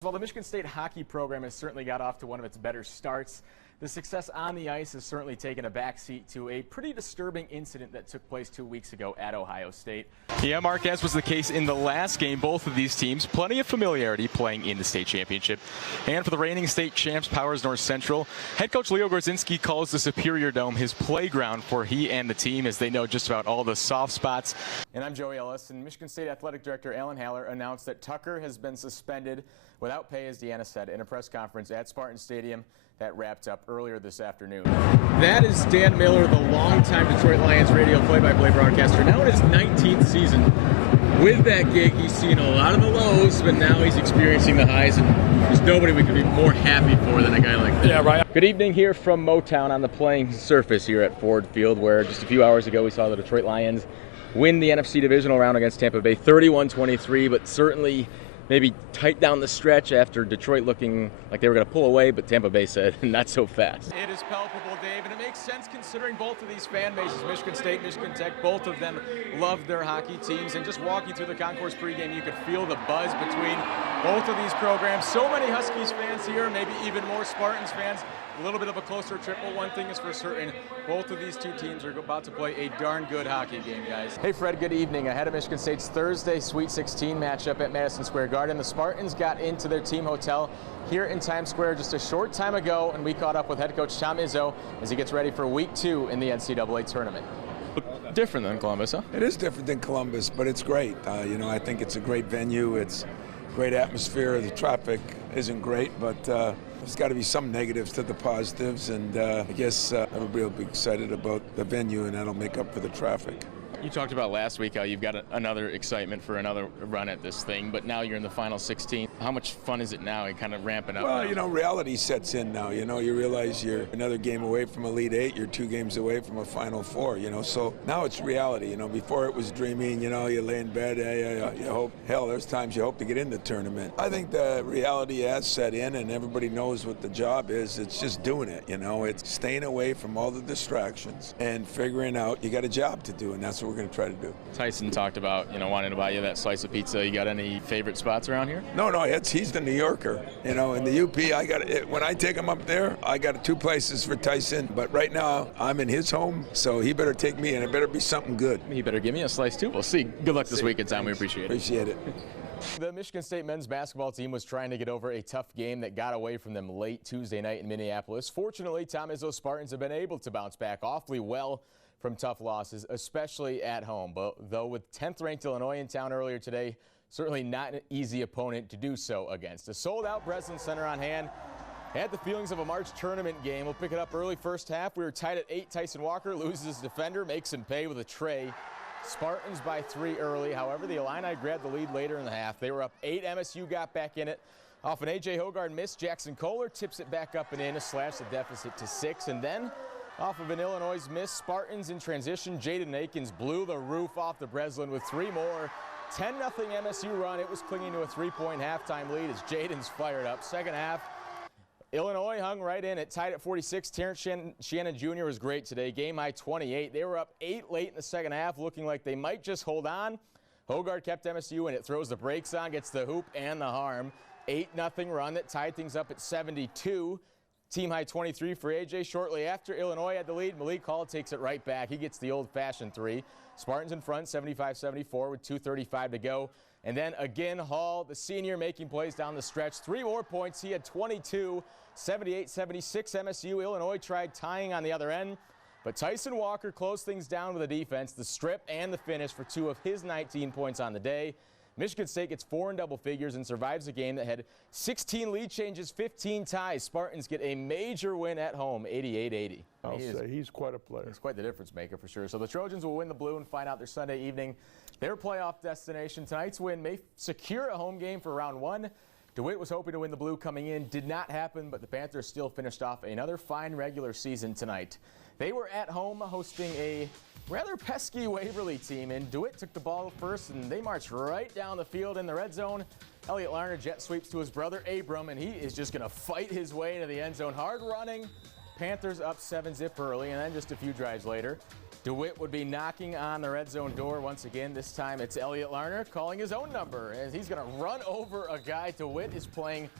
Well, the Michigan State hockey program has certainly got off to one of its better starts. The success on the ice has certainly taken a backseat to a pretty disturbing incident that took place 2 weeks ago at Ohio State. Yeah, Mark, as was the case in the last game, both of these teams, plenty of familiarity playing in the state championship. And for the reigning state champs, Powers North Central, head coach Leo Gorzinski calls the Superior Dome his playground for he and the team, as they know just about all the soft spots. And I'm Joey Ellis, and Michigan State Athletic Director Alan Haller announced that Tucker has been suspended without pay, as Deanna said, in a press conference at Spartan Stadium that wrapped up earlier this afternoon. That is Dan Miller, the longtime Detroit Lions radio play-by-play broadcaster, now in his 19th season. With that gig, he's seen a lot of the lows, but now he's experiencing the highs, and there's nobody we could be more happy for than a guy like that. Yeah, right. Good evening here from Motown on the playing surface here at Ford Field, where just a few hours ago we saw the Detroit Lions win the NFC divisional round against Tampa Bay 31-23, but certainly maybe tight down the stretch after Detroit looking like they were going to pull away, but Tampa Bay said, not so fast. It is palpable, Dave, and it makes sense considering both of these fan bases, Michigan State, Michigan Tech, both of them love their hockey teams. And just walking through the concourse pregame, you could feel the buzz between both of these programs. So many Huskies fans here, maybe even more Spartans fans. A little bit of a closer triple. One thing is for certain, both of these two teams are about to play a darn good hockey game, guys. Hey, Fred, good evening. Ahead of Michigan State's Thursday Sweet 16 matchup at Madison Square Garden, the Spartans got into their team hotel here in Times Square just a short time ago, and we caught up with head coach Tom Izzo as he gets ready for week 2 in the NCAA tournament. Different than Columbus, huh? It is different than Columbus, but it's great. I think it's a great venue. It's great atmosphere. The traffic isn't great, but there's got to be some negatives to the positives, and I guess everybody will be excited about the venue, and that'll make up for the traffic. You talked about last week how you've got another excitement for another run at this thing, but now you're in the final 16. How much fun is it now and kind of ramping up? Well, now? Reality sets in now. You realize you're another game away from Elite Eight. You're 2 games away from a Final Four, So now it's reality. Before it was dreaming, you lay in bed, you hope. Hell, there's times you hope to get in the tournament. I think the reality has set in, and everybody knows what the job is. It's just doing it, It's staying away from all the distractions and figuring out you got a job to do, and that's what we're going to try to do. Tyson talked about, wanting to buy you that slice of pizza. You got any favorite spots around here? No, he's the New Yorker. In the UP, when I take him up there, I got 2 places for Tyson. But right now, I'm in his home, so he better take me, and it better be something good. He better give me a slice too. We'll see. Good luck this weekend, Tom. We appreciate it. Appreciate it. The Michigan State men's basketball team was trying to get over a tough game that got away from them late Tuesday night in Minneapolis. Fortunately, Tom Izzo's Spartans have been able to bounce back awfully well from tough losses, especially at home. But though with 10th-ranked Illinois in town earlier today, certainly not an easy opponent to do so against. A sold-out Breslin Center on hand had the feelings of a March tournament game. We'll pick it up early first half. We were tied at 8. Tyson Walker loses his defender, makes him pay with a tray. Spartans by 3 early. However, the Illini grabbed the lead later in the half. They were up 8. MSU got back in it. Off an A.J. Hogarth miss, Jackson Kohler tips it back up and in to slash the deficit to 6. And then off of an Illinois miss, Spartans in transition. Jaden Akins blew the roof off the Breslin with 3 more. 10-0 MSU run. It was clinging to a 3-point halftime lead as Jaden's fired up. Second half, Illinois hung right in it, tied at 46. Terrence Shannon Jr. was great today. Game high 28. They were up 8 late in the second half, looking like they might just hold on. Hogarth kept MSU in it, throws the brakes on, gets the hoop and the harm. 8-0 run that tied things up at 72. Team high 23 for AJ. Shortly after Illinois had the lead, Malik Hall takes it right back. He gets the old-fashioned 3. Spartans in front, 75-74 with 2:35 to go. And then again, Hall, the senior, making plays down the stretch. 3 more points. He had 22, 78-76 MSU. Illinois tried tying on the other end, but Tyson Walker closed things down with a defense, the strip and the finish for 2 of his 19 points on the day. Michigan State gets 4 in double figures and survives a game that had 16 lead changes, 15 ties. Spartans get a major win at home, 88-80. I'll say he's quite a player. He's quite the difference maker for sure. So the Trojans will win the blue and find out their Sunday evening their playoff destination. Tonight's win may secure a home game for round 1. DeWitt was hoping to win the blue coming in. Did not happen, but the Panthers still finished off another fine regular season tonight. They were at home hosting a rather pesky Waverly team, and DeWitt took the ball first, and they marched right down the field in the red zone. Elliott Larner jet sweeps to his brother Abram, and he is just going to fight his way into the end zone. Hard running. Panthers up 7-zip early, and then just a few drives later, DeWitt would be knocking on the red zone door once again. This time it's Elliot Larner calling his own number as he's going to run over a guy. DeWitt is playing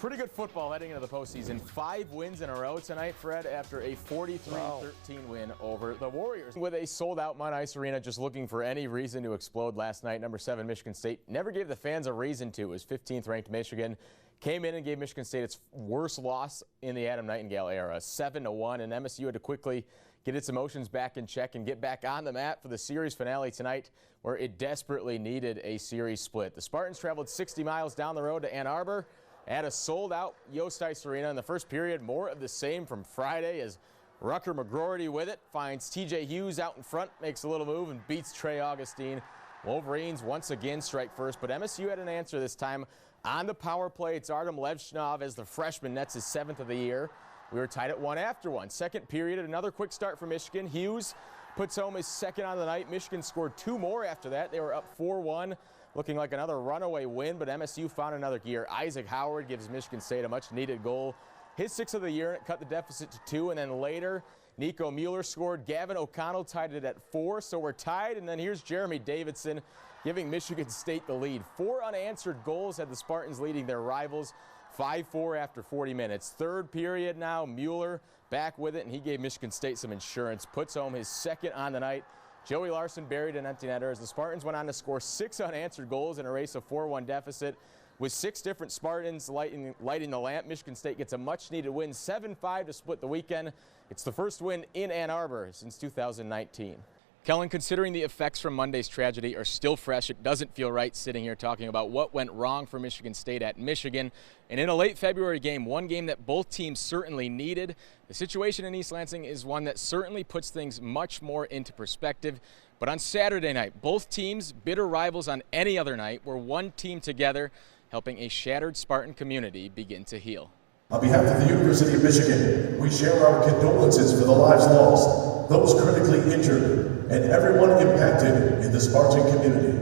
pretty good football heading into the postseason. 5 wins in a row tonight, Fred, after a 43-13 win over the Warriors. With a sold-out Mount Ice Arena just looking for any reason to explode last night, number 7 Michigan State never gave the fans a reason to. As 15th-ranked Michigan came in and gave Michigan State its worst loss in the Adam Nightingale era, 7-1, and MSU had to quickly get its emotions back in check and get back on the mat for the series finale tonight, where it desperately needed a series split. The Spartans traveled 60 miles down the road to Ann Arbor at a sold-out Yost Ice Arena. In the first period, more of the same from Friday as Rucker McGroarty with it finds TJ Hughes out in front, makes a little move and beats Trey Augustine. Wolverines once again strike first, but MSU had an answer this time on the power play. It's Artem Levchnov as the freshman nets his 7th of the year. We were tied at 1 after 1. Second period, another quick start for Michigan. Hughes puts home his 2nd on the night. Michigan scored 2 more after that. They were up 4-1, looking like another runaway win, but MSU found another gear. Isaac Howard gives Michigan State a much-needed goal. His 6th of the year, and it cut the deficit to 2, and then later, Nico Mueller scored. Gavin O'Connell tied it at 4, so we're tied, and then here's Jeremy Davidson giving Michigan State the lead. 4 unanswered goals had the Spartans leading their rivals 5-4 after 40 minutes. Third period now, Mueller back with it, and he gave Michigan State some insurance. Puts home his 2nd on the night. Joey Larson buried an empty netter as the Spartans went on to score 6 unanswered goals in a race of 4-1 deficit. With 6 different Spartans lighting the lamp, Michigan State gets a much-needed win, 7-5 to split the weekend. It's the first win in Ann Arbor since 2019. Kellen, considering the effects from Monday's tragedy are still fresh, it doesn't feel right sitting here talking about what went wrong for Michigan State at Michigan. And in a late February game, one game that both teams certainly needed, the situation in East Lansing is one that certainly puts things much more into perspective. But on Saturday night, both teams, bitter rivals on any other night, were one team together, helping a shattered Spartan community begin to heal. On behalf of the University of Michigan, we share our condolences for the lives lost, those critically injured, and everyone impacted in the Spartan community.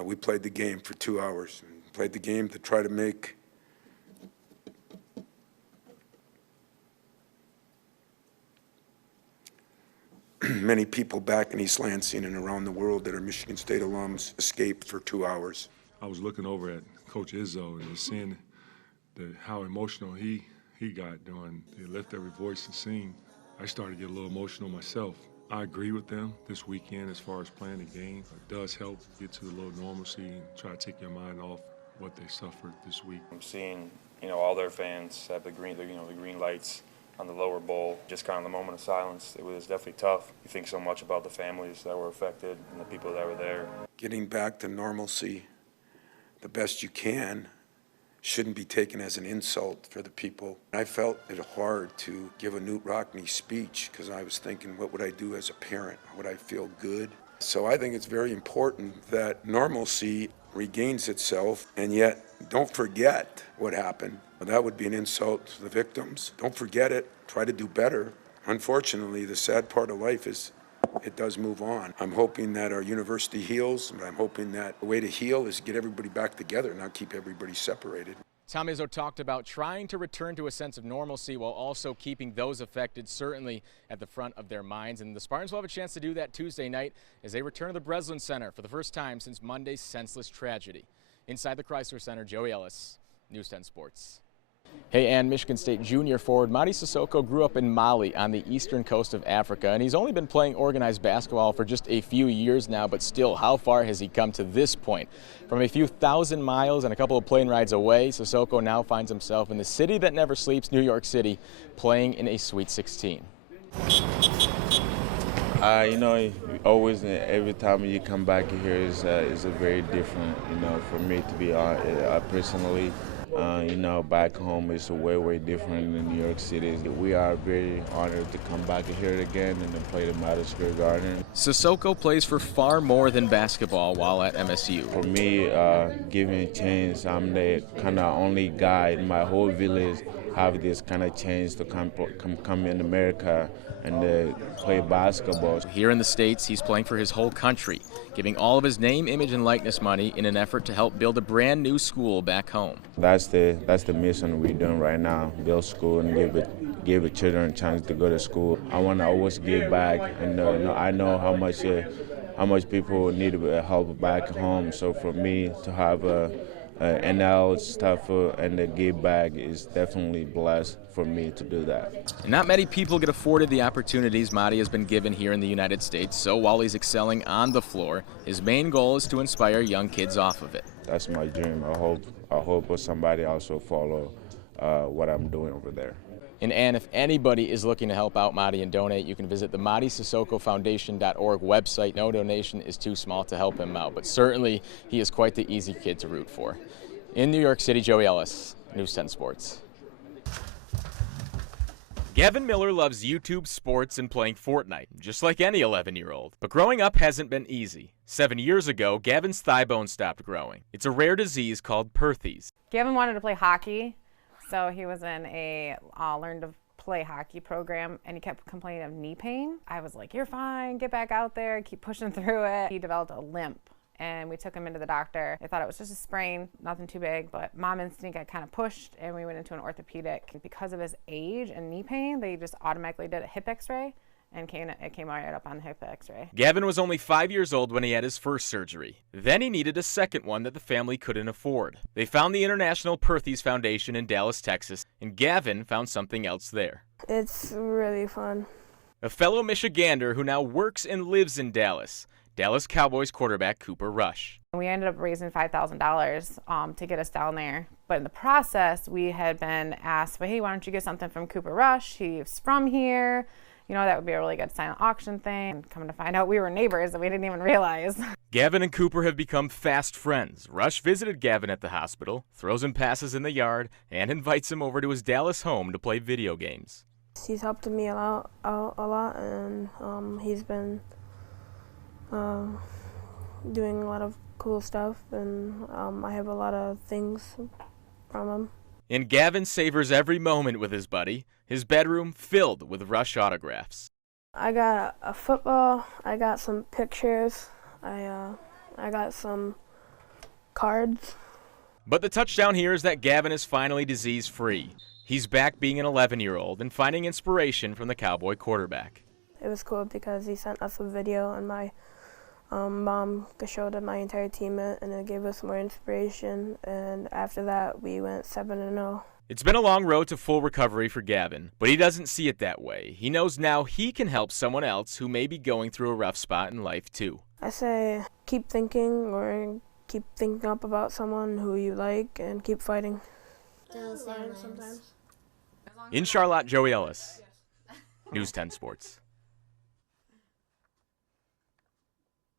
We played the game for 2 hours. Played the game to try to make many people back in East Lansing and around the world that are Michigan State alums escape for 2 hours. I was looking over at Coach Izzo and seeing how emotional he got during the Lift Every Voice and Sing. I started to get a little emotional myself. I agree with them this weekend as far as playing the game. It does help get to a little normalcy and try to take your mind off what they suffered this week. I'm seeing, all their fans have the green lights on the lower bowl. Just kind of the moment of silence. It was definitely tough. You think so much about the families that were affected and the people that were there. Getting back to normalcy the best you can shouldn't be taken as an insult for the people. I felt it hard to give a Newt Rockne speech because I was thinking, what would I do as a parent? Would I feel good? So I think it's very important that normalcy regains itself, and yet don't forget what happened. That would be an insult to the victims. Don't forget it. Try to do better. Unfortunately, the sad part of life is it does move on. I'm hoping that our university heals, and I'm hoping that the way to heal is get everybody back together, not keep everybody separated. Tom Izzo talked about trying to return to a sense of normalcy while also keeping those affected certainly at the front of their minds. And the Spartans will have a chance to do that Tuesday night as they return to the Breslin Center for the first time since Monday's senseless tragedy. Inside the Chrysler Center, Joey Ellis, News 10 Sports. Hey, and Michigan State junior forward Mady Sissoko grew up in Mali on the eastern coast of Africa, and he's only been playing organized basketball for just a few years now, but still, how far has he come to this point? From a few thousand miles and a couple of plane rides away, Sissoko now finds himself in the city that never sleeps, New York City, playing in a Sweet 16. Always, every time you come back here is a very different, for me to be personally. Back home is way, way different than New York City. We are very honored to come back here again and then play the Madison Square Garden. Sissoko plays for far more than basketball while at MSU. For me, giving a chance, I'm the kind of only guy in my whole village have this kind of chance to come in America and play basketball. Here in the States, he's playing for his whole country, giving all of his name, image, and likeness money in an effort to help build a brand new school back home. That's the mission we're doing right now: build school and give the children a chance to go to school. I want to always give back, and I know how much people need help back home. So for me to have NL stuff and the give back is definitely blessed for me to do that. Not many people get afforded the opportunities Mady has been given here in the United States, so while he's excelling on the floor, his main goal is to inspire young kids off of it. That's my dream. I hope somebody also follow what I'm doing over there. And Ann, if anybody is looking to help out Mady and donate, you can visit the MadySissokoFoundation.org website. No donation is too small to help him out, but certainly he is quite the easy kid to root for. In New York City, Joey Ellis, News 10 Sports. Gavin Miller loves YouTube, sports, and playing Fortnite, just like any 11-year-old. But growing up hasn't been easy. 7 years ago, Gavin's thigh bone stopped growing. It's a rare disease called Perthes. Gavin wanted to play hockey, so he was in a learn to play hockey program, and he kept complaining of knee pain. I was like, you're fine, get back out there, keep pushing through it. He developed a limp, and we took him into the doctor. They thought it was just a sprain, nothing too big, but mom instinct got kind of pushed, and we went into an orthopedic. Because of his age and knee pain, they just automatically did a hip x-ray, and it came right up on the hip x-ray. Gavin was only 5 years old when he had his first surgery. Then he needed a second one that the family couldn't afford. They found the International Perthes Foundation in Dallas, Texas, and Gavin found something else there. It's really fun. A fellow Michigander who now works and lives in Dallas, Dallas Cowboys quarterback Cooper Rush. We ended up raising $5,000 to get us down there. But in the process, we had been asked, well, hey, why don't you get something from Cooper Rush? He's from here. You know, that would be a really good silent auction thing. And coming to find out, we were neighbors and we didn't even realize. Gavin and Cooper have become fast friends. Rush visited Gavin at the hospital, throws him passes in the yard, and invites him over to his Dallas home to play video games. He's helped me a lot, and he's been doing a lot of cool stuff, and I have a lot of things from him. And Gavin savors every moment with his buddy, his bedroom filled with Rush autographs. I got a football, I got some pictures, I got some cards. But the touchdown here is that Gavin is finally disease-free. He's back being an 11-year-old and finding inspiration from the Cowboy quarterback. It was cool because he sent us a video, and my mom showed my entire team it, and it gave us more inspiration, and after that we went 7-0. It's been a long road to full recovery for Gavin, but he doesn't see it that way. He knows now he can help someone else who may be going through a rough spot in life too. I say keep thinking, or keep thinking up about someone who you like, and keep fighting. In Charlotte, Joey Ellis, News 10 Sports.